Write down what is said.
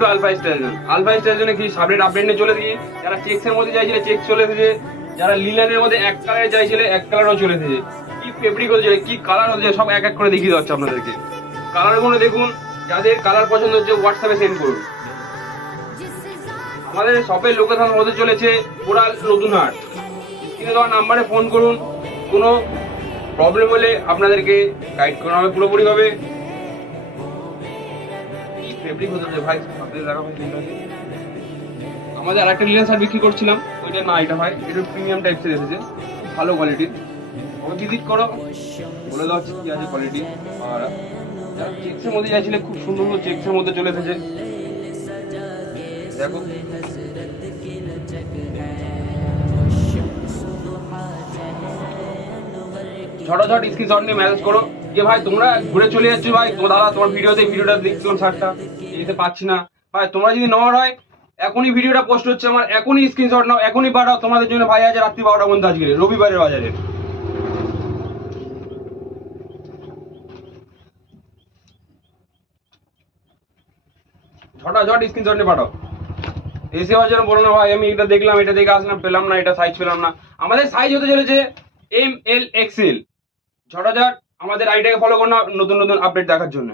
Two alpha স্টাইজন। Alpha স্টাইজনে কি সাবলেট আপডেট নিয়ে চলে দিয়ে, যারা চেক্সের মধ্যে চাইছিলে চেক্স চলে এসেছে, যারা লিলানের মধ্যে এক কালারে চাইছিলে এক কালারও চলে এসেছে। কি ফেব্রিক হচ্ছে, কি কালার হচ্ছে, সব এক এক করে দেখিয়ে দেওয়া হচ্ছে আপনাদেরকে। কালার গুলো দেখুন, যাদের কালার পছন্দ হচ্ছে হোয়াটসঅ্যাপে সেন্ড করুন। আমাদের শপের লোকেশন হতে চলেছে কোরাল নতুন হাট। স্ক্রিনে দেওয়া নাম্বারে ফোন করুন, কোনো প্রবলেম হলে আপনাদেরকে গাইড করা হবে পুরোপুরি ভাবে। ফেব্রিক হতে ভাই আপনাদের দেখা হয় আমাদের আরেকটা লিনেন শার্ট বিক্রি করছিলাম, ওইটা না এটা হয়, এটা প্রিমিয়াম টাইপসের এসেছে, ভালো কোয়ালিটির। ওকে ভিজিট করো, বলে দেওয়া হচ্ছে কি আছে কোয়ালিটি। আর যারা চেক্সের মধ্যে চাইছিলে, খুব সুন্দর সুন্দর চেক্সের মধ্যে চলে এসেছে, দেখো। ঝটাঝট স্ক্রিনশট নিয়ে মেসেজ করো যে ভাই তোমরা ঘুরে চলে যাচ্ছ, ভাই দাদা তোমার ভিডিওটা দেখছিলাম শার্টটা যেতে পাচ্ছি না। ভাই তোমরা যদি নেওয়ার হয়, এখনই ভিডিওটা পোস্ট হচ্ছে আমার, এখনই স্ক্রিনশট নাও, এখনই পাঠাও, তোমাদের জন্য ভাই আছে রাত্রি 12টা পর্যন্ত আজকে রবিবারের বাজারে। ঝটাঝট স্ক্রিনশট নিয়ে পাঠাও। এসে হওয়ার জন্য বলো না ভাই আমি এটা দেখলাম, এটা দেখে আসলাম, পেলাম না, এটা সাইজ পেলাম না। আমাদের সাইজ হতে চলেছে ML XL। ঝটাঝট আমাদের আইডিয়াকে ফলো করো না নতুন নতুন আপডেট দেখার জন্য।